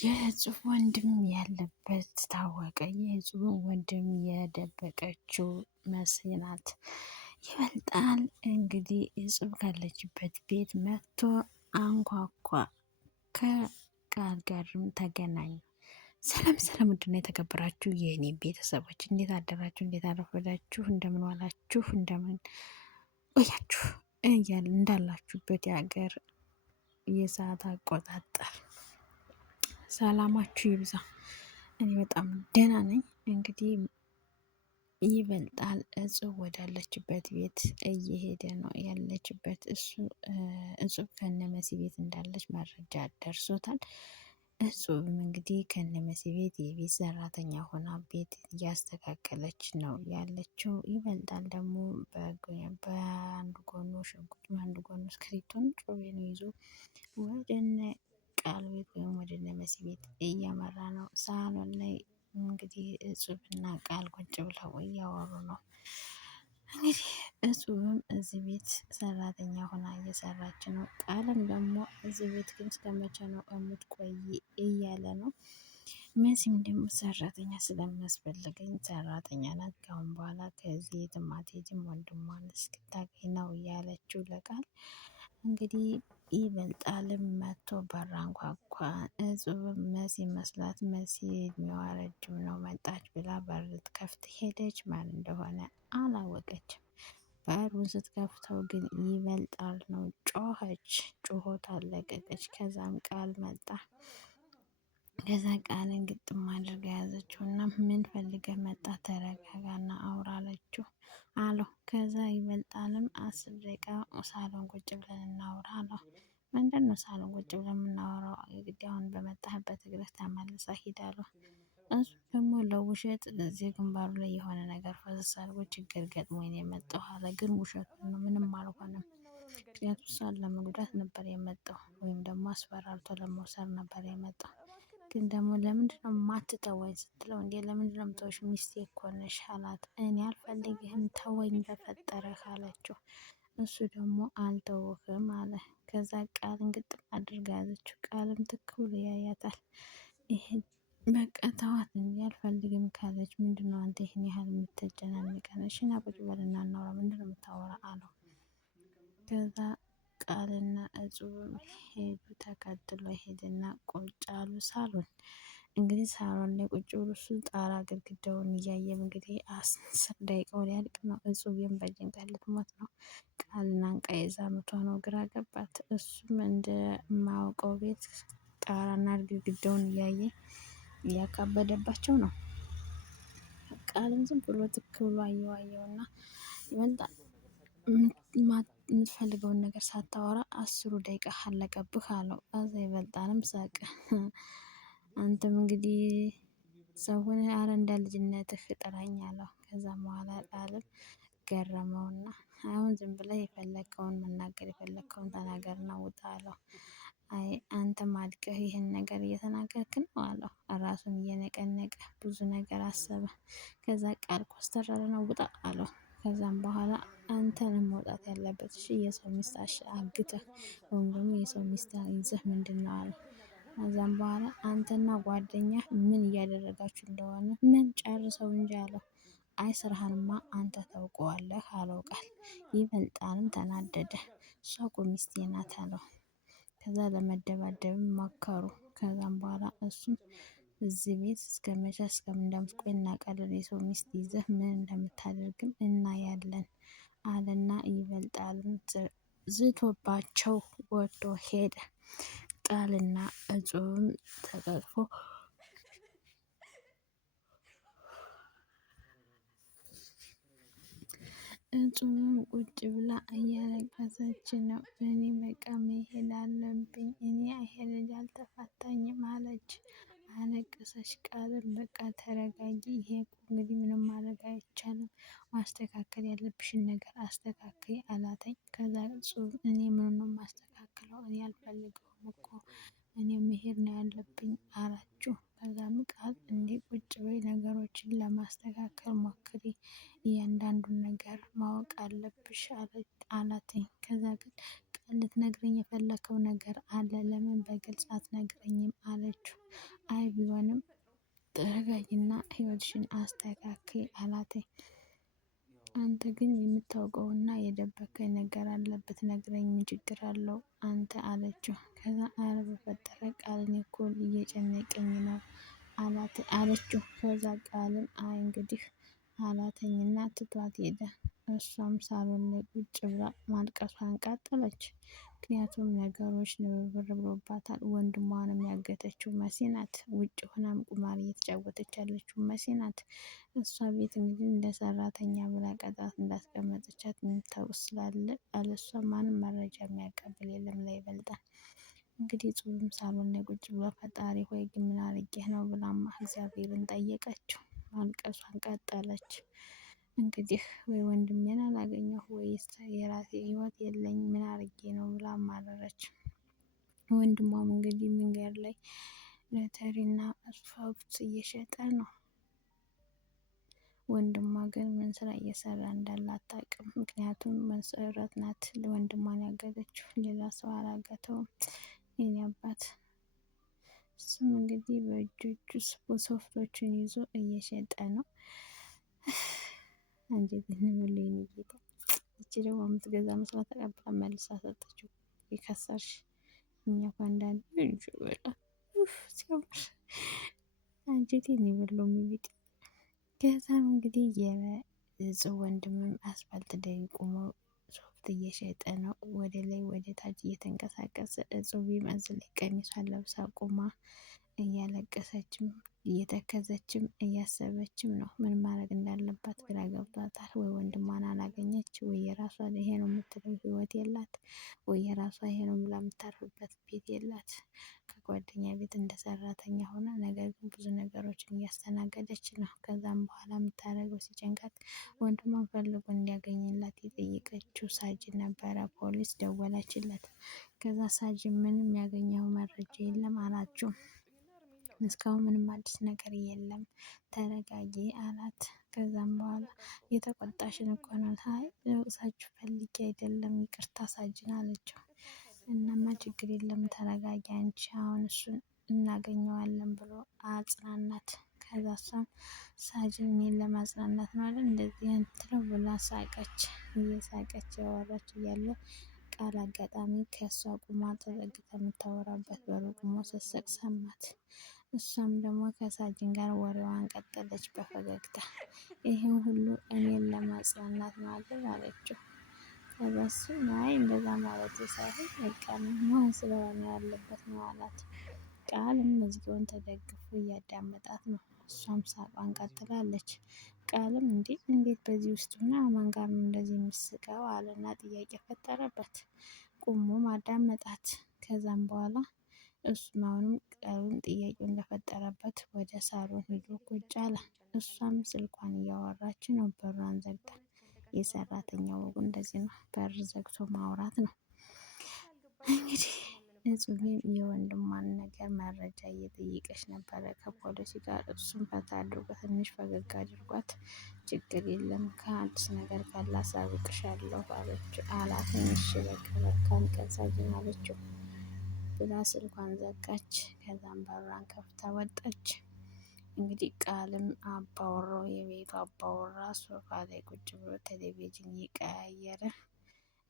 የጽሁፍ ወንድም ያለበት ታወቀ። የጽሁፍ ወንድም የደበቀችው መሲ ናት። ይበልጣል እንግዲህ እጽብ ካለችበት ቤት መጥቶ አንኳኳ። ከቃል ጋርም ተገናኙ። ሰላም ሰላም፣ ውድና የተከበራችሁ የእኔ ቤተሰቦች እንዴት አደራችሁ? እንዴት አረፈዳችሁ? እንደምን ዋላችሁ? እንደምን ቆያችሁ? እያል እንዳላችሁበት የሀገር የሰዓት አቆጣጠር ሰላማችሁ ይብዛ። እኔ በጣም ደህና ነኝ። እንግዲህ ይበልጣል እጹብ ወዳለችበት ቤት እየሄደ ነው። ያለችበት እጹብ ከነመሲ ቤት እንዳለች መረጃ ደርሶታል። እጹብም እንግዲህ ከነመሲ ቤት የቤት ሰራተኛ ሆና ቤት እያስተካከለች ነው ያለችው። ይበልጣል ደግሞ በአንድ ጎኑ ሽንኩርት፣ በአንድ ጎኑ እስክሪብቶን ጮቤ ነው ይዞ ወደነ ቃል ቤት ወይም ወደ መሲ ቤት እያመራ ነው። ሳሎን ላይ እንግዲህ እጹብና ቃል ቁጭ ብለው እያወሩ ነው። እንግዲህ እጹብም እዚህ ቤት ሰራተኛ ሆና እየሰራች ነው። ቃልም ደግሞ እዚህ ቤት ግን እስከመቼ ነው የምትቆይ እያለ ነው። መሲም ደግሞ ሰራተኛ ስለሚያስፈልገኝ ሰራተኛ ናት፣ ካሁን በኋላ ከዚህ የትም አትሄጂም፣ ወንድሟን እስክታገኝ ነው እያለችው ለቃል። እንግዲህ ይበልጣልም መጥቶ በራ አንኳኳ። እጹብም መሲ መስላት፣ መሲ እድሜዋ ረጅም ነው መጣች ብላ በር ልትከፍት ሄደች። ማን እንደሆነ አላወቀችም። በሩን ስትከፍተው ግን ይበልጣል ነው። ጮኸች፣ ጩኸት አለቀቀች። ከዛም ቃል መጣ። ከዛ ቃልን ግጥም አድርጋ ያዘችው እና ምን ፈልገህ መጣ? ተረጋጋና አውራ አለችው አለው። ከዛ ይበልጣልም 10 ደቂቃ ሳሎን ቁጭ ብለን እናውራ አለው። ምንድን ነው ሳሎን ቁጭ ብለን የምናወራው? የግድ አሁን በመጣህበት እግርህ ተመልሳ ሂዳሉ። እሱ ደግሞ ለውሸት እዚህ ግንባሩ ላይ የሆነ ነገር ፈሰስ አድርጎ ችግር ገጥሞኝ ነው የመጣው አለ። ግን ውሸቱን ነው፣ ምንም አልሆነም። ምክንያቱም እሷን ለመጉዳት ነበር የመጣው፣ ወይም ደግሞ አስፈራርቶ ለመውሰድ ነበር የመጣው። ግን ደግሞ ለምንድነው ማትተወኝ ስትለው፣ እንዴ ለምንድነው የምተውሽ? ሚስቴ እኮ ነሽ አላት። እኔ አልፈልግህም ተወኝ በፈጠረህ አለችው። እሱ ደግሞ አልተውህም አለ። ከዛ ቃልን ግጥም አድርጋ ያዘችው። ቃልም ትክ ብሎ ያያታል። ይሄ በቃ ተዋት እንጂ አልፈልግም ካለች ምንድነው አንተ ይህን ያህል የምትጨናነቀን? እሺ ና ቁጭ በልና እናውራ፣ ምንድነው የምታወራ አለው። ከዛ ቃልና እጹብም ሄዱ። ተከትሎ ሄድና ቁጭ አሉ ሳሎን። እንግዲህ ሳሎን ላይ ቁጭ ብሎ እሱ ጣራ ግድግዳውን እያየም እንግዲህ 10 ደቂቃው ሊያልቅ ነው። እጹብም በጭንቀት ልትሞት ነው። ቃልና አንቃ ይዛ ነው፣ ግራ ገባት። እሱም እንደማያውቀው ቤት ጣራና ግድግዳውን እያየ እያካበደባቸው ነው። ቃልም ዝም ብሎ ትክ ብሎ አየውና ይበልጣል የምትፈልገውን ነገር ሳታወራ 10 ደቂቃ አለቀብህ አለው። ከዛ ይበልጣልም ሳቀ። አንተም እንግዲህ ሰውን አረ እንደ ልጅነትህ ጥራኝ አለው። ከዛ በኋላ ቃልም ገረመውና አሁን ዝም ብለህ የፈለግከውን መናገር የፈለግከውን ተናገርና ውጣ አለው። አይ አንተም አድገህ ይህን ነገር እየተናገርክ ነው አለው። ራሱን እየነቀነቀ ብዙ ነገር አሰበ። ከዛ ቃል ኮስተር ነው ውጣ አለው። ከዛም በኋላ አንተንም መውጣት ያለበት እሺ፣ የሰው ሚስት አግተህ ወይም ደግሞ የሰው ሚስት ይዘህ ምንድን ነው አለው። ከዛም በኋላ አንተና ጓደኛ ምን እያደረጋችሁ እንደሆነ ምን ጨርሰው እንጂ አለው። አይ ስራህንማ አንተ ታውቀዋለህ አለው ቃል። ይበልጣልም ተናደደ። እሷ እኮ ሚስቴ ናት አለው። ከዛ ለመደባደብም ሞከሩ። ከዛም በኋላ እሱም እዚህ ቤት እስከመቼ እንደምትቆይ እናውቃለን፣ የሰው ሚስት ይዘህ ምን እንደምታደርግም እናያለን አለና ይበልጣልም ዝቶባቸው ወጥቶ ሄደ። ቃልና እጹብም ተቃቅፎ እጹብም ቁጭ ብላ እያለቀሰች ነው። እኔ በቃ መሄድ አለብኝ፣ እኔ ይሄ ልጅ አልተፋታኝም አለች። አለቀሰች። ቃልም በቃ ተረጋጊ፣ ይሄ እንግዲህ ምንም ማድረግ አይቻልም፣ ማስተካከል ያለብሽን ነገር አስተካክይ አላተኝ። ከዛ እጹብ እኔ ምንም ነው ማስተካክለው፣ እኔ አልፈልገውም እኮ እኔ መሄድ ነው ያለብኝ አላችሁ። ከዛም ቃል እንዲህ ቁጭ በይ፣ ነገሮችን ለማስተካከል ሞክሪ፣ እያንዳንዱን ነገር ማወቅ አለብሽ አላትኝ። ከዛ ግን ቃል ልትነግረኝ የፈለከው ነገር አለ፣ ለምን በግልጽ አትነግረኝም አለችው። አለበት ነግረኝ፣ ምን ችግር አለው አንተ አለችው። ከዛ አረ በፈጠረ ቃል እኔ እኮ እየጨነቀኝ ነው አለችው። ከዛ ቃልም አይ እንግዲህ አላተኝና ትቷት ሄደ። እሷም ሳሎን ላይ ቁጭ ብላ ማልቀሷን ቀጠለች። ምክንያቱም ነገሮች ንብርብር ብሎባታል። ወንድሟንም ያገተችው መሲ ናት። ውጭ ሆናም ቁማር እየተጫወተች ያለችው መሲ ናት። እሷ ቤት እንግዲህ እንደ ሰራተኛ ብላ ቀጥራት እንዳስቀመጠቻት የምታውቅ ስላለ አለሷ ማንም መረጃ የሚያቀብል የለም ላይ ይበልጣል። እንግዲህ ጽሁፍም ሳሎን ላይ ቁጭ ብላ ፈጣሪ ሆይ ግን ምን አድርጌህ ነው ብላማ እግዚአብሔርን ጠየቀችው። ማልቀሷን ቀጠለች። እንግዲህ ወይ ወንድሜን አላገኘሁ ወይስ የራሴ ህይወት የለኝ ምን አድርጌ ነው ብላ አማረረች። ወንድሟም እንግዲህ መንገድ ላይ ሎተሪና ሶፍት እየሸጠ ነው። ወንድሟ ግን ምን ስራ እየሰራ እንዳለ አታውቅም። ምክንያቱም መሰረት ናት ወንድሟን ያገተችው፣ ሌላ ሰው አላገተውም። የኔ አባት እሱም እንግዲህ በእጆቹ ሶፍቶችን ይዞ እየሸጠ ነው። አንጀቴን ብሎ የኔ ጌታ። ይቺ ደግሞ የምትገዛ መስላ ተቀብላ መልሳ ሰጠችው። የከሰርሽ እኛ እኮ አንዳንድ እንሽበላ ሲያምር አንጀቴን የበላው የሚቢጥ። ከዛም እንግዲህ የጽ ወንድምም አስፋልት ላይ ቆሞ ሶፍት እየሸጠ ነው። ወደ ላይ ወደ ታች እየተንቀሳቀሰ እጹብ ይመስል ቀሚሷን ለብሳ ቆማ እያለቀሰችም እየተከዘችም እያሰበችም ነው። ምን ማድረግ እንዳለባት ግራ ገብቷታል። ወይ ወንድሟን አላገኘች፣ ወይ የራሷ ይሄ ነው የምትለው ህይወት የላት፣ ወይ የራሷ ይሄ ነው ብላ የምታርፍበት ቤት የላት። ከጓደኛ ቤት እንደ ሰራተኛ ሆና ነገር ግን ብዙ ነገሮችን እያስተናገደች ነው። ከዛም በኋላ የምታደርገው ሲጨንቃት ወንድሟን ፈልጎ እንዲያገኝላት የጠየቀችው ሳጅን ነበረ። ፖሊስ ደወለችለት። ከዛ ሳጅን ምንም ያገኘው መረጃ የለም አላቸው። እስካሁን ምንም አዲስ ነገር የለም ተረጋጊ አላት። ከዛም በኋላ የተቆጣሽን እኮ ነው። አይ ልወቅሳችሁ ፈልጌ አይደለም ይቅርታ ሳጅን አለችው። እናማ ችግር የለም ተረጋጊ አንቺ አሁን እሱን እናገኘዋለን ብሎ አጽናናት። ከዛ እሷም ሳጅን እኔን ለማጽናናት ነው አይደል እንደዚህ እንትነው ብላ ሳቀች። እየሳቀች ያወራች እያለ ቃል አጋጣሚ ከእሷ ቁማ ተጠግታ የምታወራበት በር ቁሞ ስትስቅ ሰማት። እሷም ደግሞ ከሳጅን ጋር ወሬዋን ቀጠለች በፈገግታ። ይሄን ሁሉ እኔን ለማጽናናት ነው አይደል አለችው። ከዛ እሱም አይ እንደዛ ማለት ሳይሆን በቃ መሆን ስለሆነ ያለበት ነው አላት። ቃልም መዝጊያውን ተደግፎ እያዳመጣት ነው። እሷም ሳቋን ቀጥላለች። ቃልም እንዴት በዚህ ውስጥ ሆና ማን ጋር ነው እንደዚህ የምትስቀው አለና ጥያቄ ፈጠረበት። ቁሞ ማዳመጣት። ከዛም በኋላ እሱም አሁንም ቃሉን ጥያቄው እንደፈጠረበት ወደ ሳሎን ሄዶ ቁጭ አለ። እሷም ስልኳን እያወራች ነው በሯን ዘግታ። የሰራተኛ ወጉ እንደዚህ ነው፣ በር ዘግቶ ማውራት ነው። እንግዲህ እጹብም የወንድሟን ነገር መረጃ እየጠየቀች ነበረ ከፖሊሲ ጋር። እሱም ፈታ አድርጎ ትንሽ ፈገግ አድርጓት ችግር የለም ከአዲስ ነገር ካለ አሳውቅሻለሁ አላት። እሺ በቃ መልካም ቀን ሳጅን አለችው ብላ ስልኳን ዘጋች። ከዛም በሯን ከፍታ ወጣች። እንግዲህ ቃልም አባወራው የቤቱ አባወራ ሶፋ ላይ ቁጭ ብሎ ቴሌቪዥን እየቀያየረ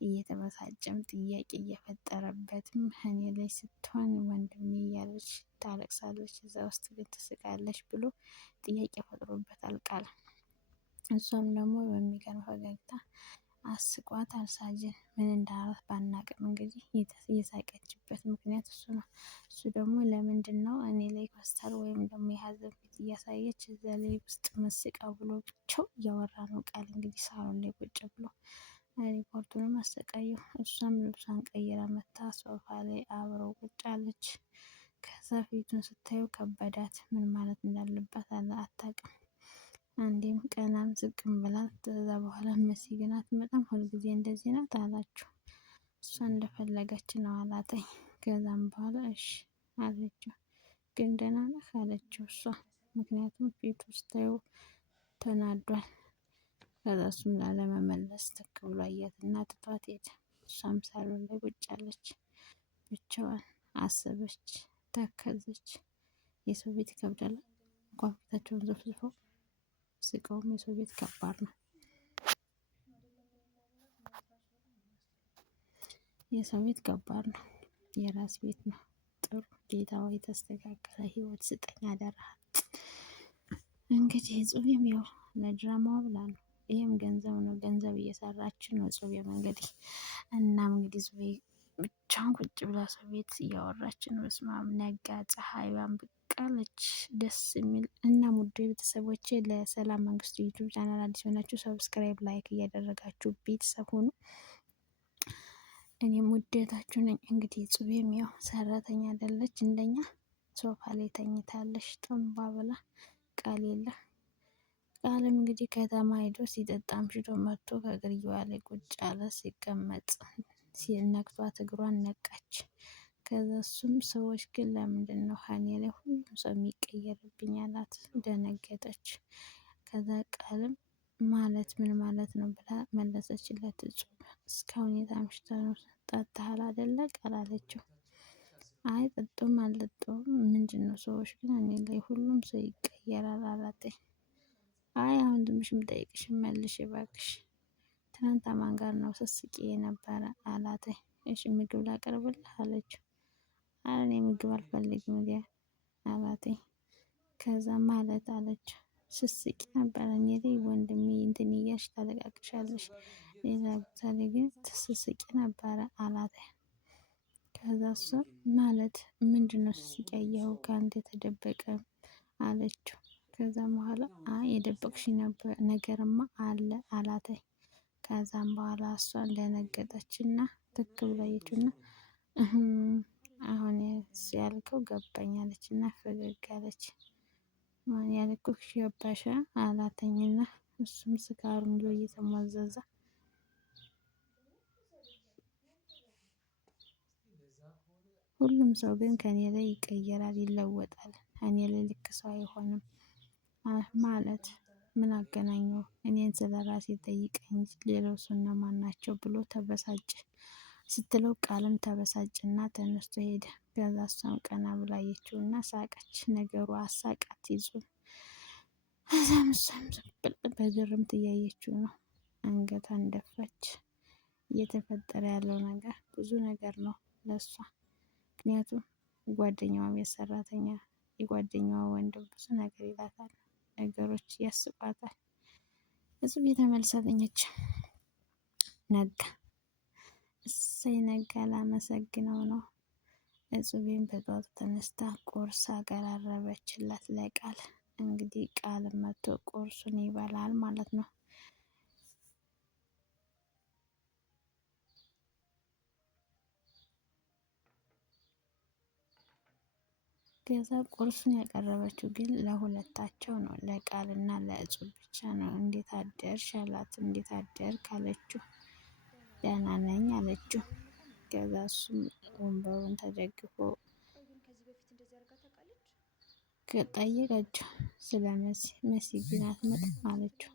እየተበሳጨም ጥያቄ እየፈጠረበትም እኔ ላይ ስትሆን ወንድሜ እያለች ታለቅሳለች፣ እዛ ውስጥ ግን ትስቃለች ብሎ ጥያቄ ፈጥሮበታል ቃል። እሷም ደግሞ በሚገርም ፈገግታ አስቋታል። ሳጅን ምን እንዳላት ባናቅም እንግዲህ የሳቀችበት ምክንያት እሱ ነው። እሱ ደግሞ ለምንድን ነው እኔ ላይ ኮስተር ወይም ደግሞ የሀዘን ፊት እያሳየች እዛ ላይ ውስጥ መስቀው ብሎ ብቻው እያወራ ነው። ቃል እንግዲህ ሳሎን ላይ ቁጭ ብሎ ሪፖርቱንም አሰቃየው። እሷም ልብሷን ቀይራ መታ ሶፋ ላይ አብረው ቁጭ አለች። ከዛ ፊቱን ስታየው ከበዳት። ምን ማለት እንዳለባት አታውቅም። አንዴም ቀናም ዝቅም ብላ ከዛ በኋላ መሲ ግን አትመጣም ሁልጊዜ እንደዚህ ናት አላችሁ። እሷ እንደፈለገች ነው አላተኝ። ከዛም በኋላ እሺ አለችው። ግን ደህና ነህ አለችው እሷ ምክንያቱም ፊቱ ስታየው ተናዷል። ከዛ እሱም ላለመመለስ ትክ ብሎ አያትና ትቷት ሄደ። እሷም ሳሎን ላይ ቁጭ አለች። ብቻዋን አሰበች፣ ተከዘች። የሰው ቤት ይከብዳል። እንኳን ፊታቸውን ዘፍዝፈው ስቀውም የሰው ቤት ከባድ ነው። የሰው ቤት ከባድ ነው፣ የራስ ቤት ነው ጥሩ። ጌታ ወይ የተስተካከለ ህይወት ስጠኝ አደራ። እንግዲህ ጽጌም ያው ለድራማው ብላ ነው። ይህም ገንዘብ ነው፣ ገንዘብ እየሰራች ነው ጽጌም እንግዲህ። እናም እንግዲህ ጽጌ ብቻውን ቁጭ ብላ ሰው ቤት እያወራች ነው። በስመ አብ ነጋ፣ ፀሐይዋን ብቅ አለች። ደስ የሚል እና ውድ ቤተሰቦቼ ለሰላም መንግስቱ ዩቱብ ቻናል አዲስ የሆናችሁ ሰብስክራይብ፣ ላይክ እያደረጋችሁ ቤተሰብ ሁኑ። እኔም ውዴታችሁ ነኝ። እንግዲህ ጽጌም ያው ሰራተኛ አይደለች እንደኛ ሶፋ ላይ ተኝታለች ጥንባ ብላ። ቃል የለ ቃልም እንግዲህ ከተማ ሄዶ ሲጠጣ አምሽቶ መጥቶ ከእግርየዋ ላይ ቁጭ አለ። ሲቀመጥ ሲነክቷት እግሯን ነቃች። ከዛ እሱም ሰዎች ግን ለምንድን ነው ሀኔ ላይ ሁሉም ሰው የሚቀየርብኝ አላት። ደነገጠች። ከዛ ቃልም ማለት ምን ማለት ነው ብላ መለሰችለት። እጹብ እስካሁን የት አምሽተህ ነው? ጠጥተሃል አይደለ ቃል አለችው። አይ ጠጡም አልጠጡም ምንድን ነው ሰዎች ግን እኔ ላይ ሁሉም ሰው ይቀየራል አላት። አይ አሁን ትንሽ የምጠይቅሽ መልሽ እባክሽ፣ ትናንት ማን ጋር ነው ስትስቂ የነበረ አላት። እሺ ምግብ ላቀርብልህ አለችው። አረ እኔ ምግብ አልፈልግም ወዲያ አላት። ከዛ ማለት አለችው ስትስቂ ነበረ እኔ ላይ ወንድሜ እንትን እያልሽ ታለቃቅሻለሽ፣ ሌላ ቦታ ላይ ግን ስትስቂ ነበረ አላት። ከዛ እሷ ማለት ምንድነው ስትስቂ ያየኸው ከአንተ የተደበቀ አለችው። ከዛም በኋላ አይ የደበቅሽ ነገርማ አለ አላት። ከዛም በኋላ እሷ እንደነገጠችና ትክ ብላየችውና አሁን ያልከው ገባኝ አለችና ፈገግ አለች። ያልኩሽ ገባሽ አላተኝና እሱም ስካሩን ይዞ እየተሟዘዘ ሁሉም ሰው ግን ከኔ ላይ ይቀየራል፣ ይለወጣል። እኔ ላይ ልክ ሰው አይሆንም ማለት ምን አገናኘው? እኔን ስለ ራሴ ጠይቀኝ ሌላው ሰው እነማን ናቸው ብሎ ተበሳጨ ስትለው ቃልም ተበሳጭና ተነስቶ ሄደ። ከዛ እሷም ቀና ብላ አየችውና ሳቀች። ነገሩ አሳቃት ይዙን። ከዛም እሷም በግርምት እያየችው ነው። አንገቷን ደፋች። እየተፈጠረ ያለው ነገር ብዙ ነገር ነው ለሷ። ምክንያቱም ጓደኛዋ ቤት ሰራተኛ፣ የጓደኛዋ ወንድም ብዙ ነገር ይላታል። ነገሮች ያስቋታል። እጹብ ተመልሳ ተኛች። ነጋ። እሰይ ነጋ ላመሰግነው ነው። እጹቤን በጧቱ ተነስታ ቁርስ አቀራረበችላት ለቃል። እንግዲህ ቃል መጥቶ ቁርሱን ይበላል ማለት ነው። ከዛ ቁርሱን ያቀረበችው ግን ለሁለታቸው ነው፣ ለቃልና ለእጹብ ብቻ ነው። እንዴት አደርሽ አላት። እንዴት አደርክ አለችው። ደህና ነኝ አለችው። ከዛ እሱም ወንበሩን ተደግፎ ጠየቀችው ስለ መሲ። መሲ ግን አትመጣም አለችው።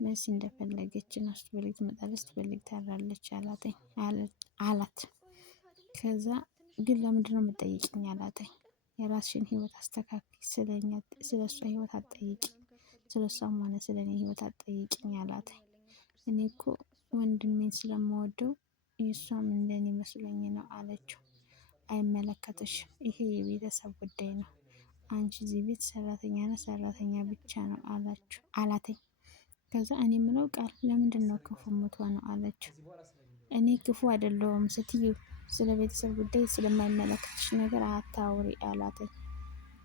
መሲ እንደፈለገች ነው፣ ስትፈልግ ትመጣለች፣ ስትፈልግ ታድራለች አላት። ከዛ ግን ለምንድን ነው የምትጠይቂኝ አላተኝ። የራስሽን ህይወት አስተካክይ፣ ስለ እሷ ህይወት አትጠይቂ፣ ስለ እሷም ሆነ ስለ እኔ ህይወት አትጠይቂኝ አላት። እኔ እኮ ወንድሜን ስለምወደው የእሷም እንደኔ መስሎኝ ነው አለችው። አይመለከትሽም፣ ይሄ የቤተሰብ ጉዳይ ነው። አንቺ እዚህ ቤት ሰራተኛና ሰራተኛ ብቻ ነው አላተኝ። ከዛ እኔ የምለው ቃል ለምንድን ነው ክፉ የምትሆነው አለችው። እኔ ክፉ አይደለሁም ስትዩ ስለ ቤተሰብ ጉዳይ ስለማይመለከትሽ ነገር አታውሪ አላተኝ።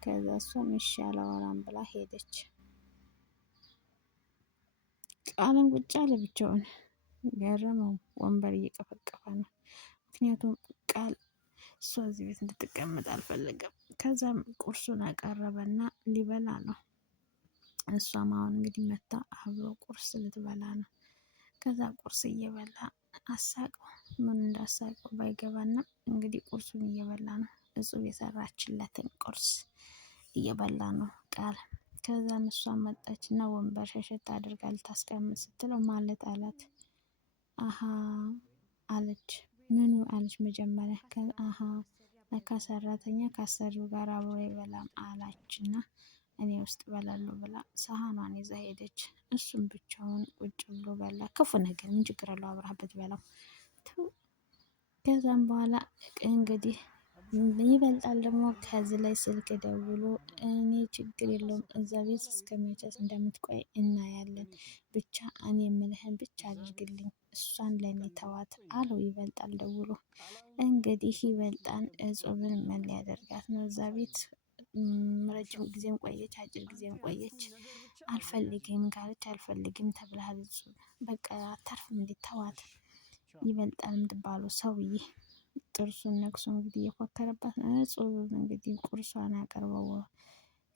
ከዛ እሷም እሺ አላወራም ብላ ሄደች። ቃልን ቁጭ አለ ብቻውን። ገረመው። ወንበር እየቀፈቀፈ ነው። ምክንያቱም ቃል እሷ እዚህ ቤት እንድትቀመጥ አልፈለገም። ከዛም ቁርሱን አቀረበና ሊበላ ነው። እሷም አሁን እንግዲህ መታ አብሮ ቁርስ ልትበላ ነው። ከዛ ቁርስ እየበላ አሳቀው። ምን እንዳሳቀው ባይገባና እንግዲህ ቁርሱን እየበላ ነው። እጹብ የሰራችለትን ቁርስ እየበላ ነው ቃል። ከዛ እሷም መጣች እና ወንበር ሸሸት አድርጋ ልታስቀምጥ ስትለው ማለት አላት። አሀ አለች። ምኑ አለች መጀመሪያ። አሀ ለካ ሰራተኛ ከአሰሪው ጋር አብሮ ይበላም አላችና እኔ ውስጥ በላለሁ ብላ ሳህኗን ይዛ ሄደች። እሱም ብቻውን ቁጭ ብሎ በላ። ክፉ ነገር ምን ችግር አለው አብረህበት በላው። ከዛም በኋላ እንግዲህ ይበልጣል ደግሞ ከዚህ ላይ ስልክ ደውሎ እኔ ችግር የለውም እዛ ቤት እስከመቼስ እንደምትቆይ እናያለን፣ ብቻ እኔ የምልህን ብቻ አድርግልኝ፣ እሷን ለእኔ ተዋት አለው ይበልጣል ደውሎ። እንግዲህ ይበልጣል እጹብን ምን ሊያደርጋት ነው? እዛ ቤት ረጅም ጊዜም ቆየች አጭር ጊዜም ቆየች፣ አልፈልግም ካለች አልፈልግም ተብለሃል እጹብ፣ በቃ አታርፍም እንዴት ተዋት። ይበልጣል የምትባለው ሰውዬ ጥርሱን ነክሶ እንግዲህ እየፎከረባት ነው። እጹብ እንግዲህ ቁርሷን አቅርበው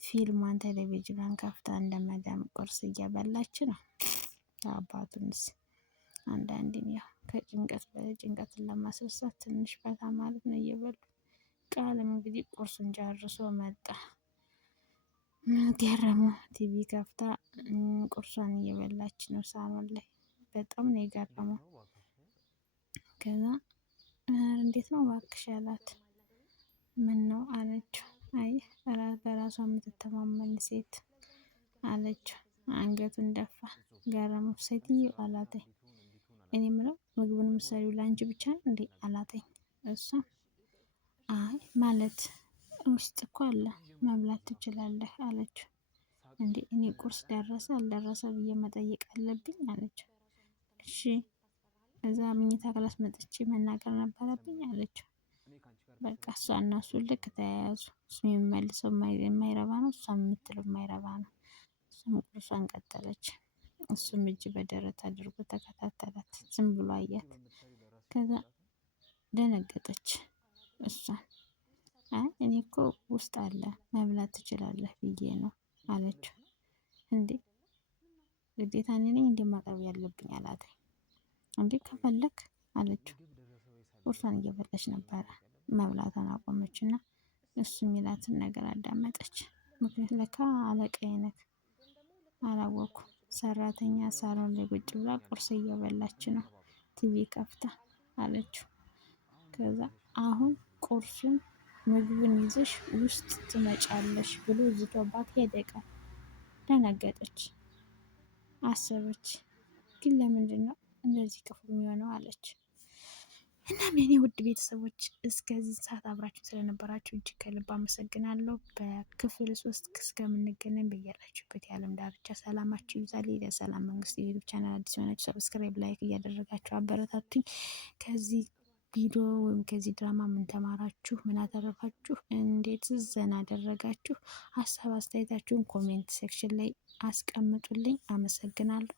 ፊልሟን ቴሌቪዥኗን ከፍታ እንደ መዳም ቁርስ እየበላች ነው። አባቱንስ አንዳንዴም ያው ከጭንቀት በላይ ጭንቀትን ለማስረሳት ትንሽ ፈታ ማለት ነው እየበሉ። ቃልም እንግዲህ ቁርሱን ጨርሶ መጣ። ገረመው ቲቪ ከፍታ ቁርሷን እየበላች ነው ሳሎን ላይ። በጣም ነው የገረመው። ከዛ እንዴት ነው እባክሽ አላት። ምን ነው አለችው። አይ በራሷ የምትተማመን ሴት አለችው። አንገቱን ደፋ። ገረመው ሴትዮ አላተኝ። እኔ ምለው ምግቡን ምሳሌው ለአንቺ ብቻ ነው እንዴ አላተኝ። እሷ አይ ማለት ውስጥ እኮ አለ መብላት ትችላለህ አለችው። እንዴ እኔ ቁርስ ደረሰ አልደረሰ ብዬ መጠየቅ አለብኝ አለችው። እሺ እዛ መኝታ ክላስ መጥቼ መናገር ነበረብኝ አለችው። በቃ እሷ እና እሱ ልክ ተያያዙ። እሱ የሚመልሰው የማይረባ ነው፣ እሷ የምትለው የማይረባ ነው። እሱም ቁርሷን ቀጠለች። እሱም እጅ በደረት አድርጎ ተከታተላት። ዝም ብሎ አያት። ከዛ ደነገጠች። እሷን አይ እኔ እኮ ውስጥ አለ መብላት ትችላለህ ብዬ ነው አለችው። እንዴ ግዴታ እኔ ነኝ እንዴ ማቅረብ ያለብኝ አላት። እንዴ ከፈለክ አለችው። ቁርሷን እየበላች ነበረ። መብላቷን አቆመችና እሱ የሚላትን ነገር አዳመጠች። ምክንያት ለካ አለቃዬ ነህ አላወኩም። ሰራተኛ ሳሎን ላይ ቁጭ ብላ ቁርስ እየበላች ነው ቲቪ ከፍታ አለችው። ከዛ አሁን ቁርሱን ምግቡን ይዘሽ ውስጥ ትመጫለሽ ብሎ ዝቶባት ሄደ። ቃል ደነገጠች፣ አሰበች። ግን ለምንድን ነው እንደዚህ ክፉ የሚሆነው አለች። እናም የኔ ውድ ቤተሰቦች እስከዚህ ሰዓት አብራችሁ ስለነበራችሁ እጅግ ከልብ አመሰግናለሁ። በክፍል 3 እስከምንገናኝ በያላችሁበት የዓለም ዳርቻ ሰላማችሁ ይብዛል። ለሰላም መንግስት የዩቲዩብ ቻናል አዲስ የሆናችሁ ሰብስክራይብ፣ ላይክ እያደረጋችሁ አበረታቱኝ። ከዚህ ቪዲዮ ወይም ከዚህ ድራማ ምን ተማራችሁ? ምን አተረፋችሁ? እንዴት ዘና አደረጋችሁ? ሀሳብ አስተያየታችሁን ኮሜንት ሴክሽን ላይ አስቀምጡልኝ። አመሰግናለሁ።